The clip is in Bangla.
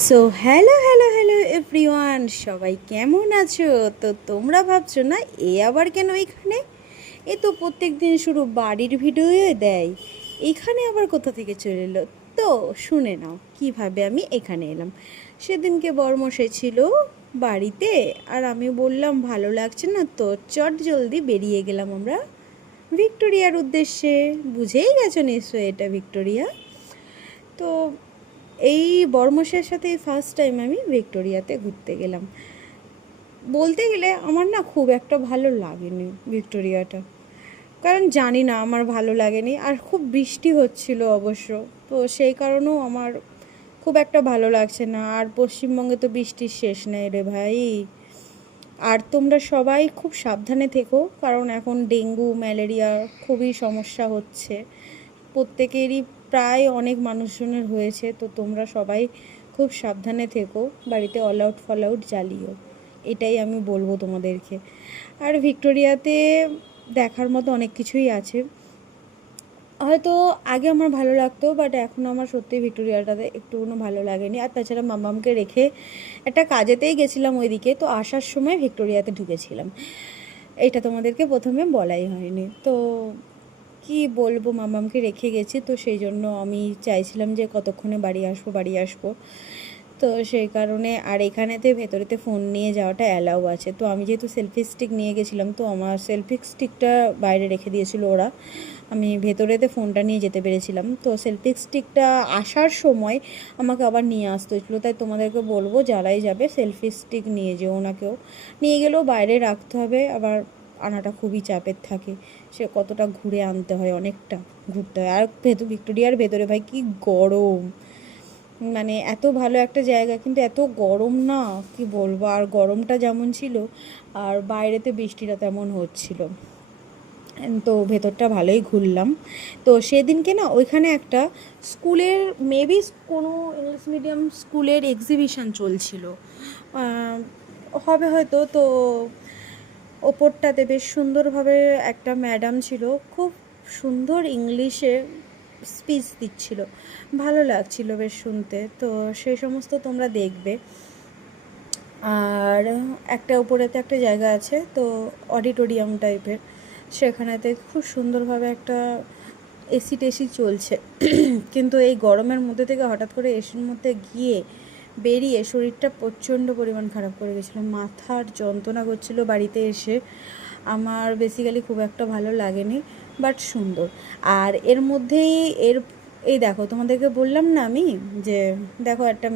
So hello hello hello everyone, সবাই কেমন আছো? তো তোমরা ভাবছো না এ আবার কেন এখানে? এ তো প্রত্যেক দিন শুরু বাড়ির ভিডিওই দেয়, এখানে আবার কোথা থেকে চলে এলো? তো শুনে নাও কীভাবে আমি এখানে এলাম। সেদিনকে বরমশাই ছিল বাড়িতে, আর আমি বললাম ভালো লাগছে না তো চট জলদি বেরিয়ে গেলাম আমরা ভিক্টোরিয়ার উদ্দেশ্যে। বুঝেই গেছো নিশ্চয়ই এটা ভিক্টোরিয়া। তো এই বরমশাইয়ের সাথে এই ফার্স্ট টাইম আমি ভিক্টোরিয়াতে ঘুরতে গেলাম। বলতে গেলে আমার না খুব একটা ভালো লাগেনি ভিক্টোরিয়াটা, কারণ জানি না আমার ভালো লাগেনি, আর খুব বৃষ্টি হচ্ছিল অবশ্য, তো সেই কারণেও আমার খুব একটা ভালো লাগছে না। আর পশ্চিমবঙ্গে তো বৃষ্টির শেষ নেই রে ভাই। আর তোমরা সবাই খুব সাবধানে থেকো, কারণ এখন ডেঙ্গু ম্যালেরিয়া খুবই সমস্যা হচ্ছে প্রত্যেকেরই, প্রায় অনেক মানুষজনের হয়েছে। তো তোমরা সবাই খুব সাবধানে থেকো, বাড়িতে অল আউট ফল আউট জ্বালিও, এটাই আমি বলবো তোমাদেরকে। আর ভিক্টোরিয়াতে দেখার মতো অনেক কিছুই আছে, হয়তো আগে আমার ভালো লাগতো, বাট এখন আমার সত্যি ভিক্টোরিয়াটাতে একটুকুনো ভালো লাগেনি। আর তাছাড়া মামামকে রেখে একটা কাজেতেই গেছিলাম ওইদিকে, তো আসার সময় ভিক্টোরিয়াতে ঢুকেছিলাম, এটা তোমাদেরকে প্রথমে বলাই হয়নি। তো কি বলবো, মামামকে রেখে গেছি, তো সেই জন্য আমি চাইছিলাম যে কতক্ষণে বাড়ি আসবো। তো সেই কারণে, আর এখানেতে ভেতরেতে ফোন নিয়ে যাওয়াটা অ্যালাউ আছে। তো আমি যেহেতু সেলফি স্টিক নিয়ে গেছিলাম, তো আমার সেলফি স্টিকটা বাইরে রেখে দিয়েছিল ওরা, আমি ভেতরেতে ফোনটা নিয়ে যেতে পেরেছিলাম। তো সেলফি স্টিকটা আসার সময় আমাকে আবার নিয়ে আসতে হয়েছিলো। তাই তোমাদেরকে বলবো যারাই যাবে সেলফি স্টিক নিয়ে যেও না, কেউ নিয়ে গেলেও বাইরে রাখতে হবে, আবার আনাটা খুবই চাপের থাকে, সে কতটা ঘুরে আনতে হয়, অনেকটা ঘুরতে হয়। আর ভিক্টোরিয়ার ভেতরে ভাই কি গরম, মানে এত ভালো একটা জায়গা কিন্তু এত গরম না, কি বলবো। আর গরমটা যেমন ছিল, আর বাইরেতে বৃষ্টিটা তেমন হচ্ছিল। তো ভেতরটা ভালোই ঘুরলাম। তো সেদিনকে না ওইখানে একটা স্কুলের, মেবি কোনো ইংলিশ মিডিয়াম স্কুলের এক্সিবিশন চলছিল হবে হয়তো। তো ওপরটাতে বেশ সুন্দরভাবে একটা ম্যাডাম ছিল, খুব সুন্দর ইংলিশে স্পিচ দিচ্ছিল, ভালো লাগছিল বেশ শুনতে। তো সেই সমস্ত তোমরা দেখবে। আর একটা উপরেতে একটা জায়গা আছে, তো অডিটোরিয়াম টাইপের, সেখানেতে খুব সুন্দরভাবে একটা এসি টেসি চলছে। কিন্তু এই গরমের মধ্যে থেকে হঠাৎ করে এসির মধ্যে গিয়ে বেরিয়ে শরীরটা প্রচণ্ড পরিমাণ খারাপ করে গেছিলো, মাথার যন্ত্রণা করছিল বাড়িতে এসে। আমার বেসিক্যালি খুব একটা ভালো লাগেনি, বাট সুন্দর। আর এর মধ্যেই এই দেখো তোমাদেরকে বললাম না আমি, যে দেখো একটা